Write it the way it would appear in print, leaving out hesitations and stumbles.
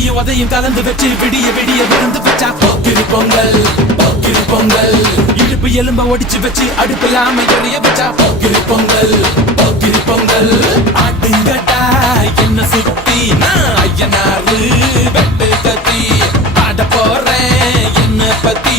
இடியும் உதையும் கலந்து வச்சு விடிய விடிய விருந்து வச்சா போக்கிரி பொங்கல் போக்கிரி பொங்கல். இடுப்பு எலும்ப ஒடிச்சு வச்சு அடுப்பில்லாம எரிய வச்சா போக்கிரி பொங்கல் போக்கிரி பொங்கல். ஆட்டுங்கட்டா என்ன சுத்தி நான் ஐயனாரு வெட்டு கத்தி பாட போறேன் என்ன பத்தி